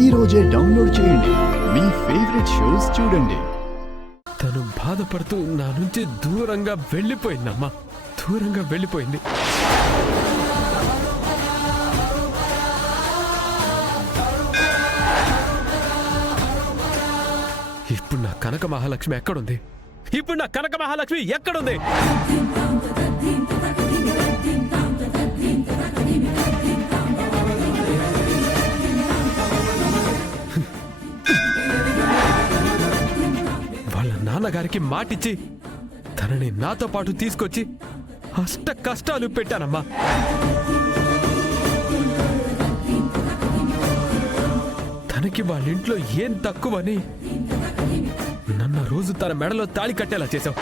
ఈ రోజే డౌన్లోడ్ చేయండి. మీ ఫేవరెట్ షోస్ చూడండి. తను బాధపడుతూ నా నుంచి దూరంగా వెళ్ళిపోయిందమ్మా, దూరంగా వెళ్ళిపోయింది. ఇప్పుడు నా కనక మహాలక్ష్మి ఎక్కడుంది? ఇప్పుడు నా కనక మహాలక్ష్మి ఎక్కడుంది? వాళ్ళ నాన్నగారికి మాటిచ్చి తనని నాతో పాటు తీసుకొచ్చి అష్ట కష్టాలు పెట్టానమ్మా. తనకి వాళ్ళ ఇంట్లో ఏం తక్కువని నన్ను రోజు తన మెడలో తాళి కట్టేలా చేశావు.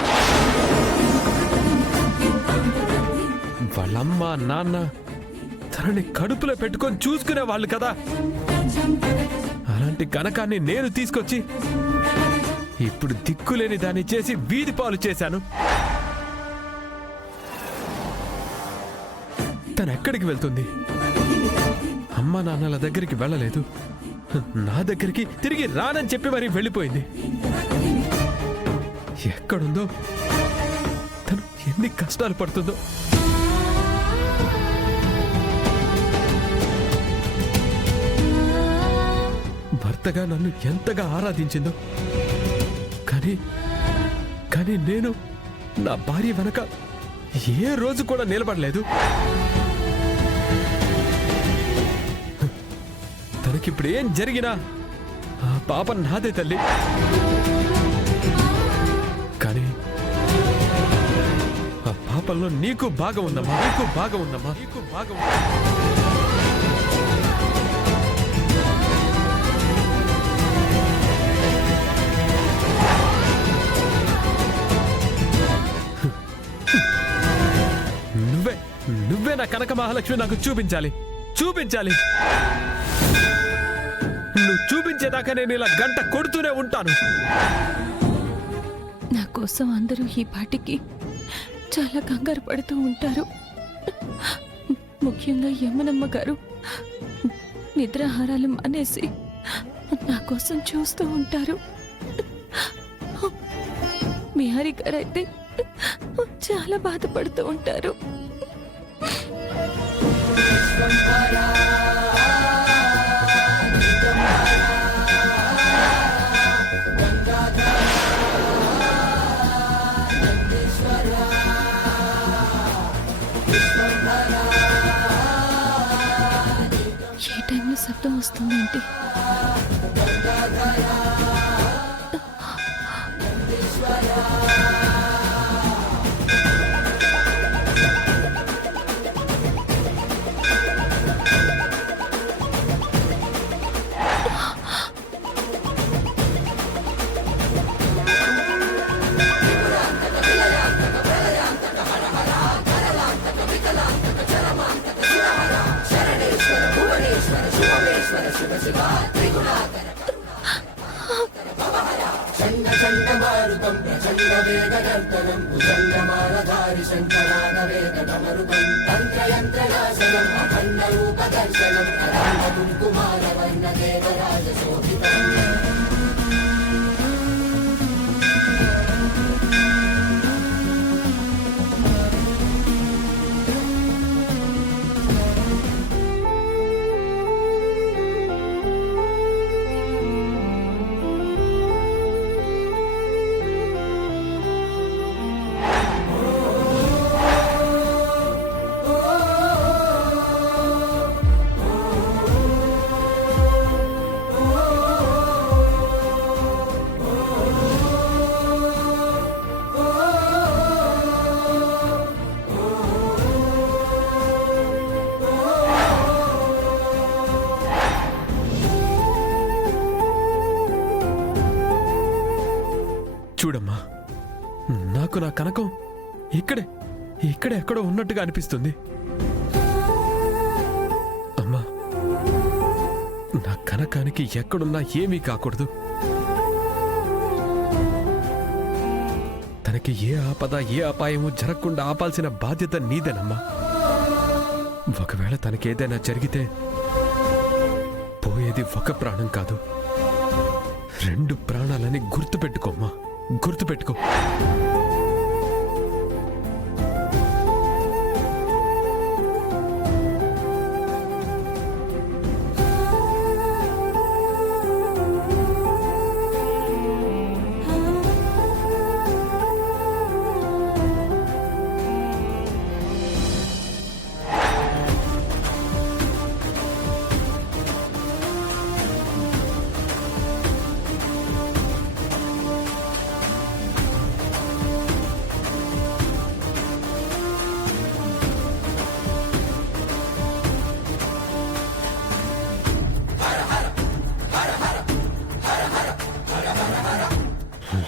వాళ్ళమ్మ నాన్న తనని కడుపులో పెట్టుకొని చూసుకునే వాళ్ళు కదా. అలాంటి కనకాన్ని నేను తీసుకొచ్చి ఇప్పుడు దిక్కులేని దాన్ని చేసి వీధి పాలు చేశాను. తను ఎక్కడికి వెళ్తుంది? అమ్మ నాన్నల దగ్గరికి వెళ్ళలేదు, నా దగ్గరికి తిరిగి రానని చెప్పి మరీ వెళ్ళిపోయింది. ఎక్కడుందో, తను ఎన్ని కష్టాలు పడుతుందో. భర్తగా నన్ను ఎంతగా ఆరాధించిందో, కానీ నేను నా భార్య వెనక ఏ రోజు కూడా నిలబడలేదు. తనకిప్పుడు ఏం జరిగినా ఆ పాప నాదే తల్లి. కానీ ఆ పాపంలో నీకు భాగం ఉందమ్మా, నీకు భాగం ఉందమ్మా, నీకు భాగం ఉందమ్మా. నువ్వే నా కనక మహాలక్ష్మి నాకు చూపించాలి, చూపించాలి. నువ్వు చూపించేదాకా నేను ఇలా గంట కొడుతూనే ఉంటాను. నా కోసం అందరూ ఈ పాటికి చాలా కంగారు పడుతూ ఉంటారు. ముఖ్యంగా యమునమ్మ గారు నిద్రాహారాలు మానేసి నా కోసం చూస్తూ ఉంటారు. మీ హరి గారు అయితే చాలా బాధపడుతూ ఉంటారు. ఏ టైంలో శబ్దం వస్తుందేంటి? చూడమ్మా, నాకు నా కనకం ఇక్కడే ఎక్కడో ఉన్నట్టుగా అనిపిస్తుంది. అమ్మా, నా కనకానికి ఎక్కడున్నా ఏమీ కాకూడదు. తనకి ఏ ఆపద ఏ అపాయము జరగకుండా ఆపాల్సిన బాధ్యత నీదేనమ్మా. ఒకవేళ తనకేదైనా జరిగితే పోయే అనేది ఒక ప్రాణం కాదు, 2 ప్రాణాలని గుర్తుపెట్టుకోమ్మా, గుర్తుపెట్టుకో.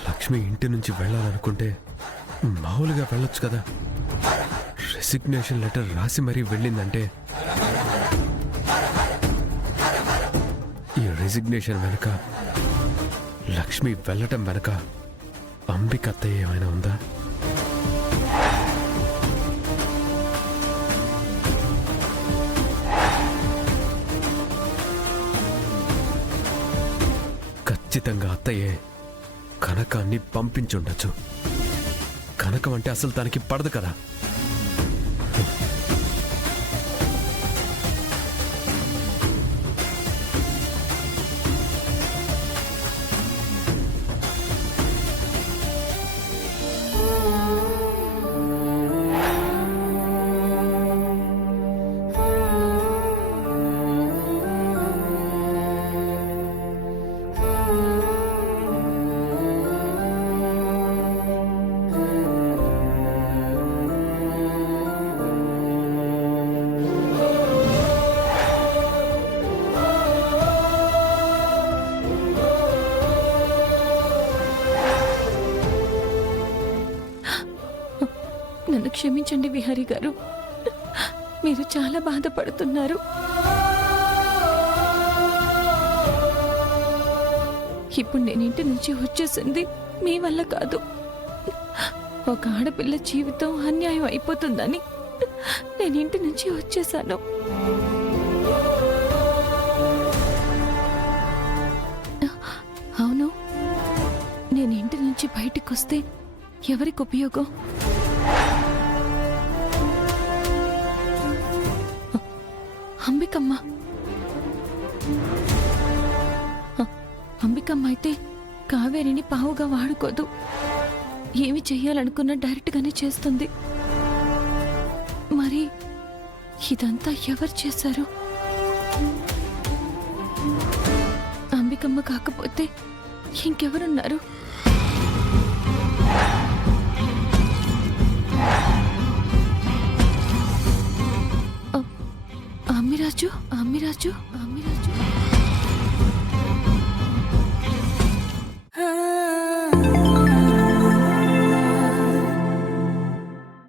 లక్ష్మి ఇంటి నుంచి వెళ్ళాలనుకుంటే మామూలుగా వెళ్ళొచ్చు కదా. రెసిగ్నేషన్ లెటర్ రాసి మరీ వెళ్ళిందంటే ఈ రెసిగ్నేషన్ వెనుక, లక్ష్మి వెళ్ళటం వెనుక అంబిక అత్తయ్య ఏమైనా ఉందా? ఖచ్చితంగా అత్తయ్యే కనకాన్ని పంపించుండొచ్చు. కనకం అంటే అసలు తనకి పడదు కదా. నన్ను క్షమించండి విహారీ గారు, మీరు చాలా బాధపడుతున్నారు. ఇప్పుడు నేను ఇంటి నుంచి వచ్చేసింది మీ వల్ల కాదు. ఒక ఆడపిల్ల జీవితం అన్యాయం అయిపోతుందని నేను ఇంటి నుంచి వచ్చేసాను. అవును, నేను ఇంటి నుంచి బయటికి వస్తే ఎవరికి ఉపయోగం? అంబికమ్మ. అంబికమ్మ అయితే కావేరిని పావుగా వాడుకోదు. ఏమి చెయ్యాలనుకున్నా డైరెక్ట్గానే చేస్తుంది. మరి ఇదంతా ఎవరు చేశారు? అంబికమ్మ కాకపోతే ఇంకెవరున్నారు? అమ్మిరాజు, అమ్మిరాజు, అమ్మిరాజు.